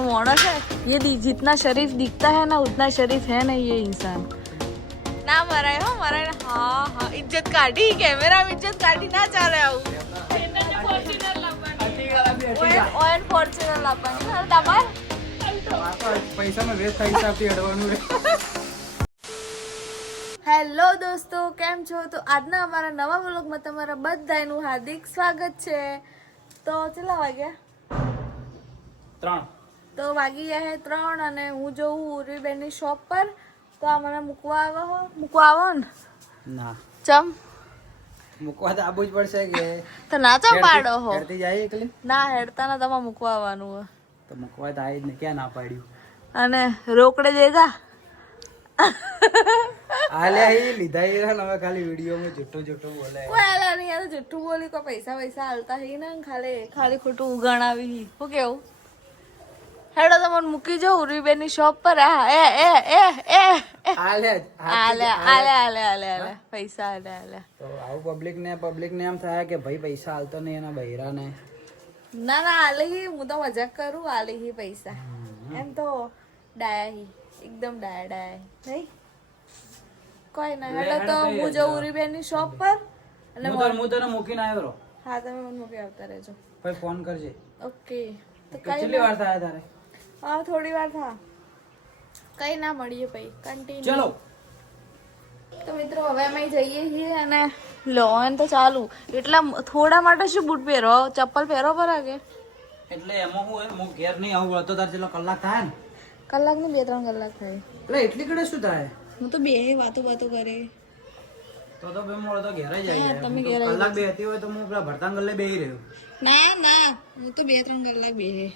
मोड़ा है ये जितना शरीफ दिखता है ना उतना शरीफ है नहीं ये इंसान ना मराए हो मराए हाँ हाँ इज्जत काटी कैमरा में इज्जत काटी ना चाह रहा हूँ फॉर्च्यूनर लावવાની અને તમાર પૈસામાં વેસ્ટ થાય હિસાબથી અડવાનું રે હેલો દોસ્તો કેમ છો તો આજના અમારા નવા વ્લોગમાં તમારા બધાનું હાર્દિક સ્વાગત છે તો કેટલા વાગ્યા 3 તો વાગી ગયા હે 3 અને હું જોઉં ઉર્વીબેનની શોપ પર તો આ મને મૂકવા આવો ને ના ચમ મૂકવા તો આબુ જ પડશે કે તો ના ચમ પાડો હો હેડતી જાય એકલી ના હેડતા ના તમારે મૂકવા આવવાનું હોય તો મૂકવા તો આવી જ ને ક્યાં ના પાડ્યું અને રોકડે દેગા આલ્યા હી લીધા હી હવે ખાલી વિડિયોમાં જુઠ્ઠો બોલે કોઈ આલા નહીં યાર જુઠ્ઠું બોલી કોઈ પૈસા હાલતા હી ને ખાલી ખોટું ઉગાણાવી હી હું કેવું હેડો તમને મૂકી જાઉં ઉર્વીબેનની શોપ પર આલે પૈસા આલે તો આવું પબ્લિક ને એમ થાય કે ભાઈ પૈસા હાલતો નહીં એના બૈરા ને ના આલે હી હું તો મજાક કરું આલે હી પૈસા એમ તો ડાયા હી એકદમ ડાયા નહીં કોઈ ના હેડો તો હું જાઉં ઉર્વીબેનની શોપ પર અને હું તને મૂકીને આવ્યો હા તમે મને મૂકી આવતા રહેજો ભાઈ ફોન કરજે ઓકે તો કેટલી વાર થાય તારે હા થોડી વાર થા કઈ ના મળીએ પછી કન્ટિન્યુ ચલો તો મિત્રો હવે અમે જઈએ છીએ અને લોન તો ચાલુ એટલા થોડા માટે શું બૂટ પહેરો ચપ્પલ પહેરો પર આગે એટલે એમાં હું ઘેર નહીં આવું તો તાર ચલો કલાક થાય ને કલાક ને 2-3 કલાક થાય એટલે એટલી કડે શું થાય હું તો બે વાતો કરે તો બે મોડો તો ઘેર જ આવી તમે જાય કલાક બે હતી હોય તો હું પેલા ભરતાંગલે બેહી રહ્યો ના હું તો 2-3 કલાક બેહે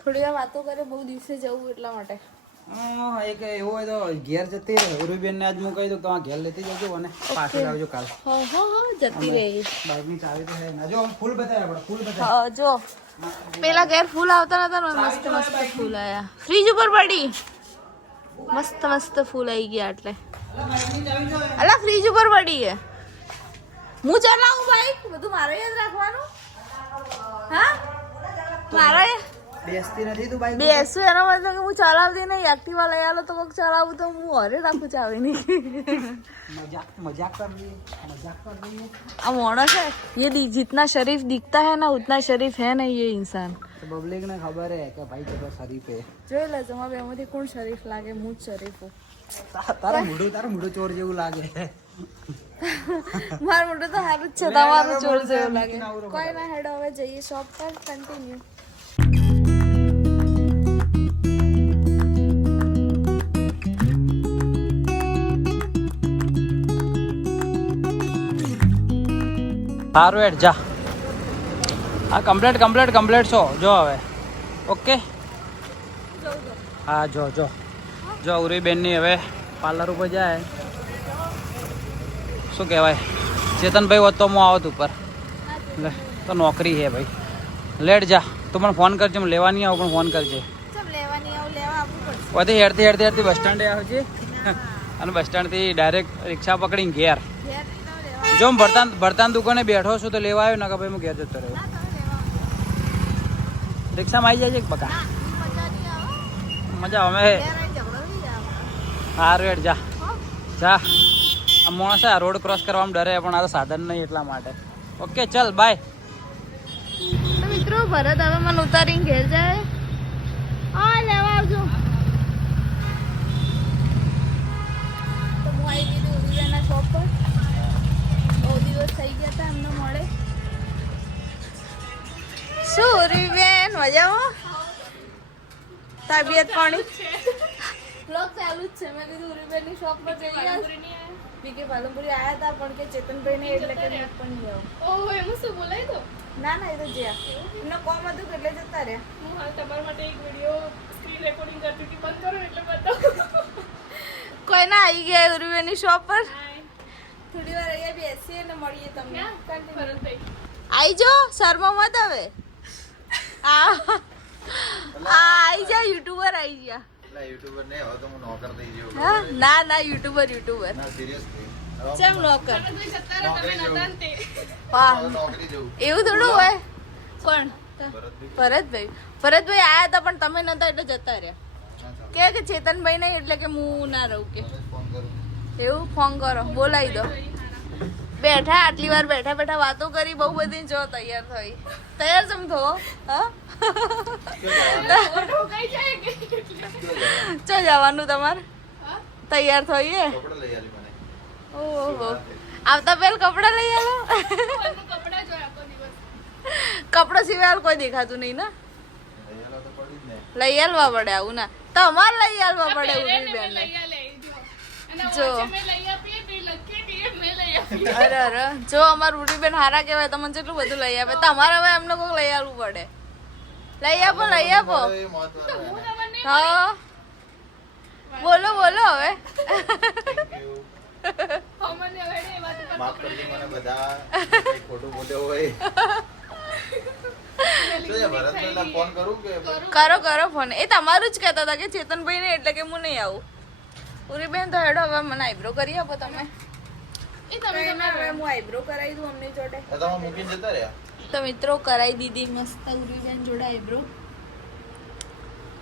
થોડી વાર વાતો કરે બહુ દિવસે જવું એટલા માટે એક એવું હોય તો ઘેર જતી રહે ઉર્વીબેન ને આજ હું કહી દઉં તમારે ઘેર લેતી જજો અને પાછળ આવજો કાલ હા જતી રહી બાઇક ની ચાવી તો છે ના જો ફૂલ બતાવ્યા આપણે ફૂલ બતાવ્યા જો પેલા ઘેર ફૂલ આવતા નતા ને મસ્ત ફૂલ આયા ફ્રીજ ઉપર પડી મસ્ત ફૂલ આવી ગયા એટલે અલા ફ્રીજ ઉપર પડી હે હું ચલાવું બાઈક બધું મારે યાદ રાખવાનું હા મારે બેસતી નથી તું બાઈક બેસું એનો મતલબ કે હું ચલાવતી નહીં એક્ટિવા લઈ આલો તો કોક ચલાવું તો હું હરે રાખું ચાવી નહીં मजाक कर रही है अब मोड़ा है ये जितना शरीफ दिखता है ना उतना शरीफ है नहीं ये इंसान तो पब्लिक ने खबर है कि भाई जब शरीफ है જોઈ લેજો માં બેમાંથી કોણ શરીફ લાગે હું જ શરીફ હું તારું મોઢું ચોર જેવું લાગે મારું મોઢું તો સારું જ છે તમારું ચોર જેવું લાગે કોઈ ના હેડો હવે જઈએ શોપ પર કન્ટિન્યુ સારું હેડ જા હા કમ્પ્લીટ છો જો હવે ઓકે હા જો ઉર્વીબેનની હવે પાર્લર ઉપર જાય શું કહેવાય ચેતનભાઈ હોત તો હું આવત ઉપર લે તો નોકરી છે ભાઈ લેટ જા તું મને ફોન કરજે હું લેવા નહીં આવું પણ ફોન કરજે પછી હેડતી બસ સ્ટેન્ડે આવજે અને બસ સ્ટેન્ડથી ડાયરેક્ટ રિક્ષા પકડીને ઘેર જો હું ભરતાન દુકાને બેઠો છું તો લેવા આવ્યો ને કે ભાઈ હું ઘેર જતો રહ્યો રિક્ષામાં આવી જાય છે બકા મજા અમે સારું હેડ જા આ માણસ રોડ ક્રોસ કરવામાં ડરે પણ આ તો સાધન નહીં એટલા માટે ઓકે ચલ બાય તો મિત્રો ભરત હવે મને ઉતારીને ઘેર જાય હા લેવા આવજો તો હું આવી ગઈ ઉર્વીબેનના શોપ પર બહુ દિવસ થઈ ગયા હતા એમને મળે શું ઉર્વીબેન મજામાં તબિયત પાણી બ્લોગ ચાલુ જ છે મેં કીધું ઉર્વીબેનની શોપ પર જઈએ બીકે પાલનપુરી આવ્યા હતા પણ કે ચેતનભાઈ ને એટલે કે મેં પણ નહીં આવું ઓહો એમાં શું બોલાય તો ના એ તો જ્યાં એમને કોમ હતું એટલે જતા રહ્યા હું હાલ તમારા માટે એક વિડિયો સ્ક્રીન રેકોર્ડિંગ કરતી હતી બંધ કરો એટલે બતાવો કોઈ ના આવી ગયા ઉર્વીબેનની શોપ પર થોડી વાર અહીંયા બેસીએ ને મળીએ તમને ભરતભાઈ આઈ જો શર્મા મત હવે આઈ જા યુટ્યુબર આઈ ગયા યુટ્યુબર નહીં હવે તો હું નોકર થઈ ગયો હા ના યુટ્યુબર ના સિરિયસલી ચમ નોકર ભરતભાઈ જતા રહો તમે નતા ને તે વાહ નોકરી જવું એવું થોડું હોય કોણ ભરતભાઈ આયા હતા પણ તમે નતા એટલે જતા રહ્યા કે ચેતનભાઈ નહીં એટલે કે હું ના રહું કે ફોન કરું. એવું ફોન કરો બોલાવી દો બેઠા આટલી વાર બેઠા બેઠા વાતો કરી બહુ બધી જો તૈયાર થઈ તૈયાર જેમ થો હા ઠોકાઈ જાય કે ચો જવાનું તમારે તૈયાર થઈએ કપડાં લઈ આલી મને. ઓહો આવતા પેલ કપડા લઈ આવો કોઈનું કપડાં જોયા આખો દિવસ કપડો સિવાય કોઈ દેખાતું નહીં ને લઈ આલો તો પડી જ ને. લઈ આલવા પડે આવું ના તમારે લઈ આલવા પડે પહેરે ઉર્વી ને બેન મેં લઈ આલે જો અને જો. વચ્ચે મેં લઈ આપીએ તો લખીએ કે એ મેં લઈ આપીએ અરે અરે જો અમાર ઉર્વી બેન હારા કહેવાય તમને જેટલું બધું લઈ આપે તમારે હવે એમને કોઈ લઈ આલવું પડે લઈ આપો એ મહત્વનું હું એને. તમને હા બોલો બોલો હવે Thank you. અમને હવે એ વાત પર માફ કરજો મને બધા કંઈ ખોટું બોલ્યો હોય. તો એ ભરતભાઈને ફોન કરું કે કરો ફોન એ તમારું જ કહેતા હતા કે ચેતનભાઈ ને એટલે કે હું નહીં આવું ઉર્વી બેન તો હેડો હવે મને આઈબ્રો કરી આપો તમે એ તમે હું આઈબ્રો કરાવી દઉં અમની જોડે તમે મૂકીને જતા રહ્યા. તો મિત્રો કરાવી દીધી મસ્ત ઉર્વી બેન જોડે આઈબ્રો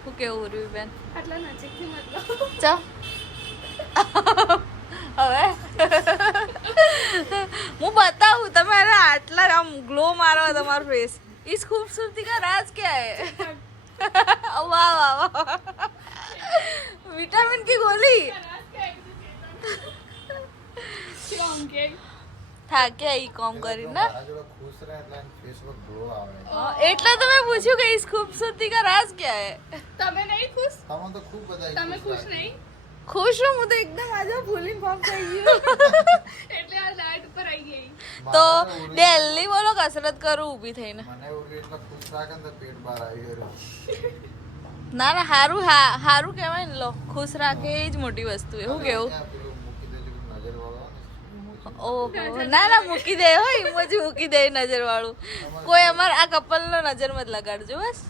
શું કેવું ઉર્વી બેન આટલા નજીકથી મતલબ ચા હવે હું બતાવું તમે અરે આટલા આમ ગ્લો મારો તમારો ફેસ इस खूबसूरती का राज क्या है वाह वाह वाह विटामिन की गोली થાકે ઈ કામ કરીને મારા જોડે ખુશ રહે એટલે ફેસ પર ગ્લો આવે. એટલે તો મેં પૂછ્યું કે इस खूबसूरती का राज क्या है તમે નહીં ખુશ તમે તો ખૂબ બધા તમે ખુશ નહીં खुश हूँ હું તો એકદમ આજે ફૂલિંગ ફોર્મ થઈ ગયું એટલે આ લાઈટ ઉપર આવી ગઈ તો ડેલી બોલો કસરત કરું ઊભી થઈને મને ઉર્વી એટલા ખુશ રાખે ને તો પેટ બહાર આવી ગયું. ના ના હારું હારું કહેવાય ને લો ખુશ રાખે એ જ મોટી વસ્તુ એવું કેવું ત્યાં પેલું મૂકી દેજો નજર વાળો ઓહો ના ના મૂકી દે હો ઇમોજી મૂકી દે નજર વાળું કોઈ અમાર આ કપલ નો નજર મત લગાડજો બસ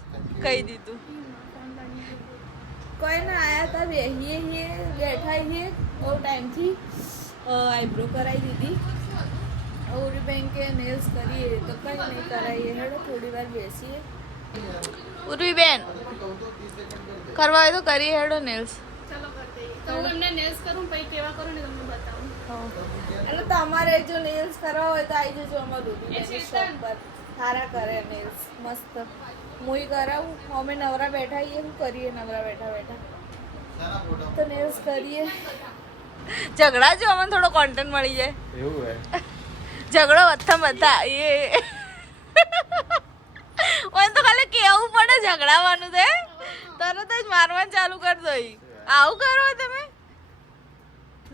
કહી દીધું કોઈ ના આયા તા બેહીએ હીએ બેઠા હીએ બહુ ટાઈમથી આઈબ્રો કરાવી દીધી ઉર્વી બેન કે નેલ્સ કરીએ તો કઈ નહીં કરાવીએ હેડો થોડી વાર બેસીએ ઉર્વી બેન કરવા હોય તો કરીએ હેડો નેલ્સ ચલો કરી દઈએ તો હું એમને નેલ્સ કરું પછી કેવા કરું ને તમને બતાવું એટલે તમારે જો નેલ્સ કરવા હોય તો આવી જજો અમારું ઉર્વી બેન શોપ પર સારા કરે નેલ્સ મસ્ત મુઈ કરાવું અમે નવરા બેઠા છીએ શું કરીએ નવરા બેઠા બેઠા શાના ફોટો? તો નેલ્સ કરીએ ઝઘડા જો અમને થોડો કોન્ટેન્ટ મળી જાય એવું હે ઝઘડો બધા એ ઓન તો ખાલી કેવું પડે ઝઘડાવાનું છે તરત જ મારવાનું ચાલુ કરી દો આવું કરો તમે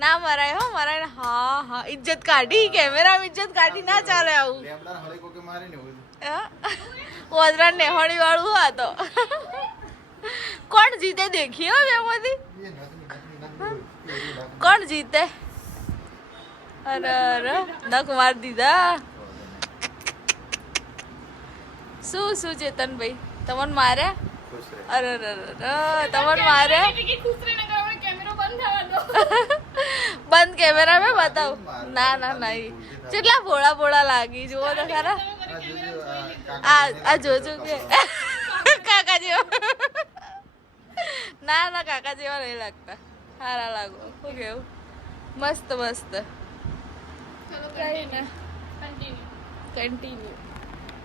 ના મરાય હો મરાય હા હા ઇજ્જત કાઢી કેમેરામાં ઇજ્જત કાઢી ના ચાલે આવું લેમડા હળી કોકે મારી ને એવું. ઓદરા નેહોણી વાળું આ તો કોણ જીતે દેખી હો બેમાંથી એ નથી. કોણ જીતે અરે અરે નખ માર દીધા શું ચેતનભાઈ તમને માર્યા ખુશ રહે. અરે અરે અરે તમને માર્યા કે ખુશ રહીને કરવા કેમેરો બંધ થવા દો બંધ કેમેરા મેં બતાવ ના ના નહીં કેટલા ભોળા ભોળા લાગી જુઓ તો ખરા આ જોજો, આ જોજો કે કાકા જેવા ના ના કાકા જેવા નહીં લાગતા સારા લાગો શું કેવું મસ્ત મસ્ત ચલો કઈ ને કન્ટિન્યુ કન્ટિન્યુ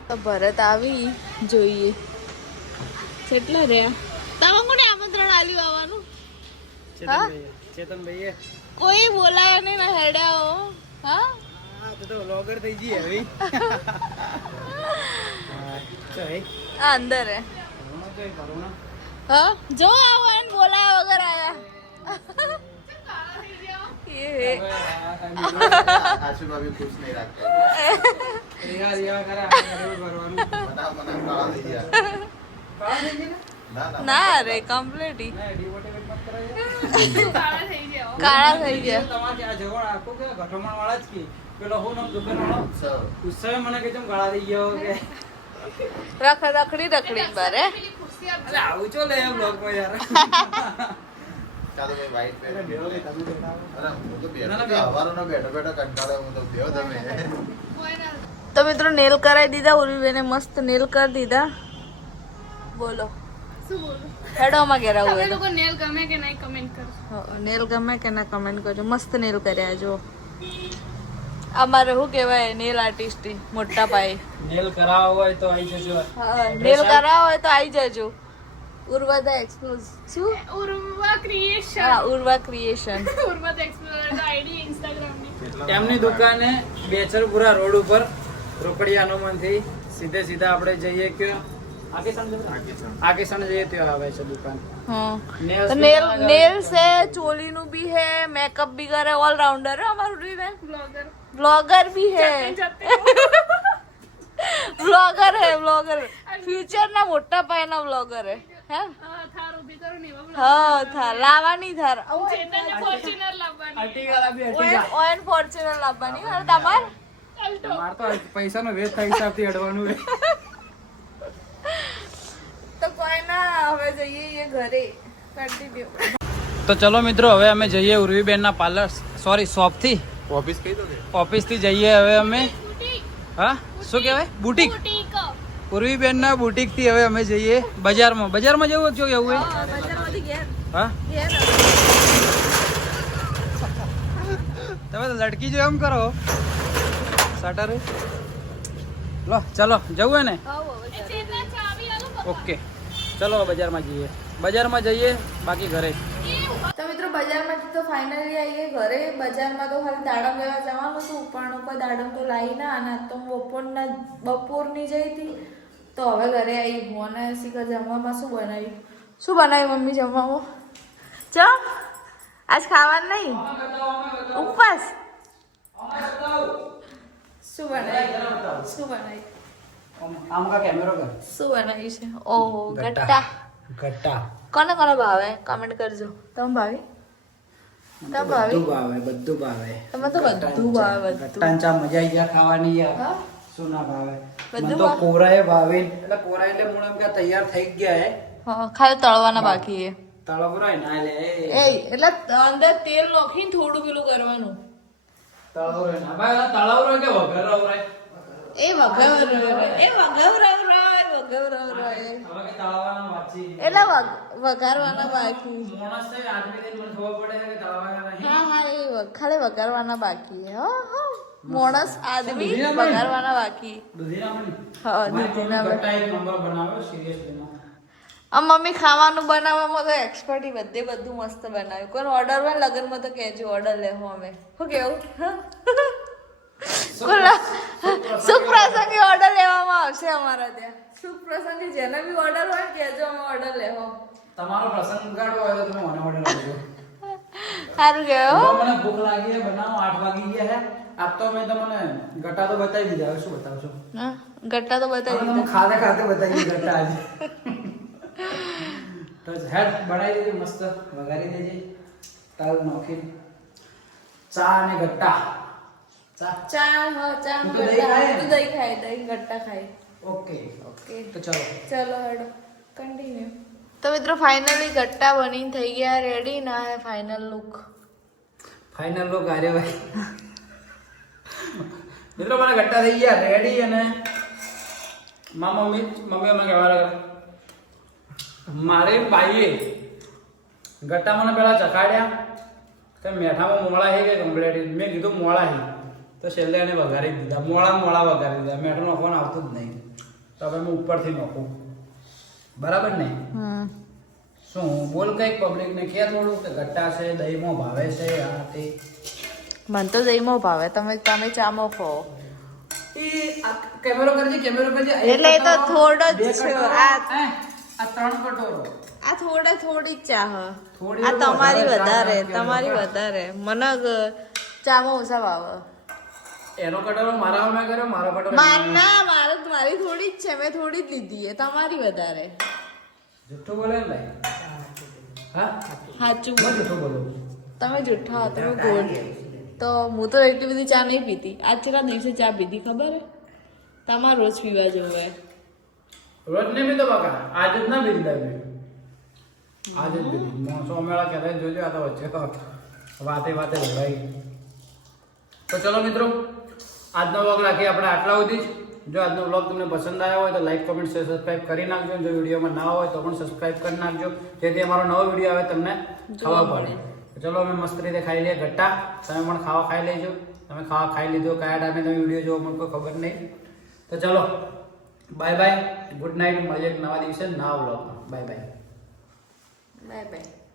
તો ભરત આવી જોઈએ કેટલા રહ્યા તમે કોને આમંત્રણ આલ્યું આવવાનું ચેતનભાઈ કોઈ બોલાવે નહીં ના હેડ્યા હો હા તો વ્લોગર થઈ જઈએ હવે આ અંદર હે હા જો આવો એને બોલાયા વગર આયા આશુ ભાભી ખુશ નહીં રાખતા. મના કાળા થઈ ગયા. ના ના ના રે કમ્પ્લીટ કાળા થઈ ગયા કાળા થઈ ગયા તમારે આ જવળ આખો કે ગઠમણ વાળા જ કે પેલો હું નામ દુકાન વાળો ઉત્સવ. ઉત્સવે મને કે ચમ ગાળા થઈ ગયો કે રખડી બારે પેલી ખુરશી આપજો. અરે આવું ચો લે બ્લોગ માં યાર ચાલો ભાઈ વાઈટ પહેરી બેહો લો. લે તમે બેઠા અરે હું તો બેઠો ના, ના, તો હવારનો બેઠો બેઠો કંટાળ્યો હું તો બેહો તમે. કોઈ ના તો મિત્રો નેલ કરાવી દીધા, ઉર્વીબેને મસ્ત નેલ કરી દીધા. બોલો શું બોલું? હેડોમાં ઘેરા તમે હોય લોકો નેલ ગમે કે નહીં કમેન્ટ કરો. નેલ ગમે કે ના કમેન્ટ કરજો. મસ્ત નેલ કર્યા જો. અમારે શું કહેવાય નેલ આર્ટિસ્ટ મોટા પાયે. નેલ કરાવવા હોય તો આવી જજો. નેલ કરાવવા હોય તો આવી જજો. ઉર્વા ધ એક્સપ્લોઝ શું? ઉર્વા ક્રિએશન. હા Urva creation. Urva the explorer ID Instagram ની. એમની દુકાને બેચરપુરા રોડ ઉપર રોકડિયા હનુમાનથી સીધા આપણે જઈએ કે आगे जइए तो आवे છે દુકાન. तो नेल से चोली नु भी है, मेकअप भी करे, ऑलराउंडर है हमारा उर्वी ब्लॉगर भी है. ब्लॉगर है ब्लॉगर. फ्यूचर ना मोटा पायना ब्लॉगर है. હે થાર ઉભી કરો ને એવા હા થાર લાવવાની થાર ચેતન ફોર્ચ્યુનર લાવવાની. અર્ટિગા બી અર્ટિગા ઓન ફોર્ચ્યુનર લાવવાની. અને તમાર તમાર તો પૈસાનો વેસ્ટ થાય હિસાબથી અડવાનું છે. તો કોઈ ના હવે જઈએ ઘરે કન્ટિન્યુ. તો ચલો મિત્રો હવે અમે જઈએ ઉર્વીબેન ના પાર્લર સોરી શોપ થી ઓફિસ કહી દો કે ઓફિસ થી જઈએ હવે અમે. હા શું કહેવાય બુટીક ઉર્વીબેન ના બુટીક થી હવે અમે જઈએ બજારમાં. બજારમાં જવું જો એવું હોય બજારમાંથી ઘેર હા ઘેર તમે તો લડકી જો એમ કરો સાટર લો ચલો જવું હે ને ચેતન ચાવી આલો. ઓકે ચલો બજારમાં જઈએ. બજારમાં જઈએ બાકી ઘરે. તો મિત્રો બજારમાંથી તો ફાઇનલી આવી ગઈ ઘરે. બજારમાં તો ખાલી દાડમ લેવા જવાનું હતું પણ કોઈ દાડમ તો લાવી ના. અને તો બપોરની જઈ હતી તો હવે ઘરે આવી હું. અને શીખર જમવામાં શું બનાવ્યું? શું બનાવ્યું મમ્મી જમવામાં? ચા આજ ખાવાનું નહીં ઉપવાસ. શું બનાવ્યું? શું બનાવ્યું? આમ કા કેમેરો કર શું બનાવ્યું છે? ઓહો ગટ્ટા. ગટ્ટા કોને કોને ભાવે કમેન્ટ કરજો. તમે ભાવે? તમે ભાવે? બધું ભાવે. તમે તો બધું ભાવે બધું. ગટ્ટાંચા મજા આવી ગયા ખાવાની યાર. હા શું ના ભાવે? બધું મને તો ભાવે. કોરાએ ભાવે. એટલે કોરા એટલે મૂળ એમ કે તૈયાર થઈ ગયા હે. હા ખાલી તળવાના બાકી છે. તળવરાય ના લે એ એટલે અંદર તેલ નાખીને થોડું પેલું કરવાનું. તળવરાય ના ભાઈ તળવરાય કે વઘારવરાય. એ વઘાવરાય હવે કે તળવાના વાંચી એટલે વઘારવાના બાકી. મોણસ છે આદમી ને મને ખબર પડે કે તળવાના નહીં. હા હા એ ખાલી વઘારવાના બાકી છે. હા હા માણસ આદમી દૂધીના બને? વઘારવાના બાકી. દૂધીના મણી હા દૂધીના બને. ગટ્ટા એક નંબર બનાવ્યો સિરિયસલી. આ મમ્મી ખાવાનું બનાવવામાં તો એક્સપર્ટ બધું મસ્ત બનાવ્યું. કોઈ ઓર્ડર હોય લગનમાં તો કહેજો ઓર્ડર લેવો અમે. શું કેવું? સુખ પ્રસંગે ઓર્ડર લેવામાં આવશે અમારા ત્યાં. સુખ પ્રસંગે જેને બી ઓર્ડર હોય કહેજો અમે ઓર્ડર લેવો. તમારો પ્રસંગ ઉગાડવો હોય તો તમે મને ઓર્ડર આપજો. સારું કહેવો. મને ભૂખ લાગી છે બનાવો 8 વાગી ગયા છે. આપ તો મેં તમને ગટ્ટા તો બતાવી દીધા. હવે શું બતાવશો? હા ગટ્ટા તો બતાવી તમે દીધા. ખાતે ખાતે બતાવી દીધા ગટ્ટા આજે. તો હેડ બનાવી દેજે મસ્ત વઘારી દેજે તલ નાખી ચા અને ગટ્ટા. ચા હા ચા તું તો દહીં ખાય ને? તું દહીં ખાય દહીં ગટ્ટા ખાય. ઓકે ઓકે તો ચલો ચલો હેડો કન્ટિન્યુ. તો મિત્રો ફાઇનલી ગટ્ટા બનીને થઈ ગયા રેડી. ના હે ફાઇનલ લુક. ફાઇનલ લો ગારે ભાઈ. મિત્રો મને ગટ્ટા થઈ ગયા રેડી. અને મમ્મી અમને કહેવા લાગે મારે બાઈએ ગટ્ટા મને પેલા ચખાડ્યા કે મેઠામાં મોળા છે કે કમ્પ્લેટ. મેં કીધું મોળા છે તો છેલ્લે એને વઘારી દીધા. મોળા વઘારી દીધા. મેઠાનો ફોન આવતું જ નહીં. તો હવે હું ઉપરથી નાખું બરાબર ને? શું બોલ કઈક પબ્લિકને કે થોડું કે ગટ્ટા છે દહીંમાં ભાવે છે આ તે. મને તો દહીંમાં ભાવે. તમે ચામાં ખો. કેમેરો કરજે એટલે એ તો થોડો જ છે. આ 3 કટોરો આ થોડી ચા હ. થોડી આ તમારી વધારે, વધારે ચા તમારી કેમ વધારે. મને ચામાં ઓછા ભાવે. એનો કટોરો મારા મેં કર્યો મારો કટોરો મારી થોડી જ છે. મેં થોડી જ લીધી છે. તમારી વધારે. જુઠ્ઠું બોલે ને ભાઈ? હા સાચું હું જુઠ્ઠું બોલું? તમે જુઠ્ઠા હો. તમે ગોળ. તો હું તો એટલી બધી ચા નહીં પીતી. આજ કેટલા દિવસે ચા પીધી ખબર હે? તમારે રોજ પીવા જોવે. રોજ નહીં પીતો બાકા. આજે જ ના પીધી દાદી. આજે જ પીધી. મોસો મેળા કહેતા જોજો આ તો વચ્ચે વાતે ભરાઈ. તો ચલો મિત્રો આજનો વ્લોગ રાખીએ આપણે આટલા સુધી જ. જો આજનો વ્લોગ તમને પસંદ આવ્યો હોય તો લાઈક કોમેન્ટ શેર સબસ્ક્રાઇબ કરી નાખજો. જો વિડીયોમાં ના હોય તો પણ સબસ્ક્રાઇબ કરી નાખજો, જેથી અમારો નવો વિડીયો આવે તમને ખબર પડે. ચલો અમે મસ્ત રીતે ખાઈ લઈએ ગટ્ટા. તમે પણ ખાવા ખાઈ લેજો. તમે ખાવા ખાઈ લીધો, કયા ટાઈમે તમે વિડીયો જોવો મને કોઈ ખબર નહીં. તો ચલો બાય બાય, ગુડ નાઇટ. મળીએ એક નવા દિવસે નવા વ્લોગમાં. Bye bye. Bye bye.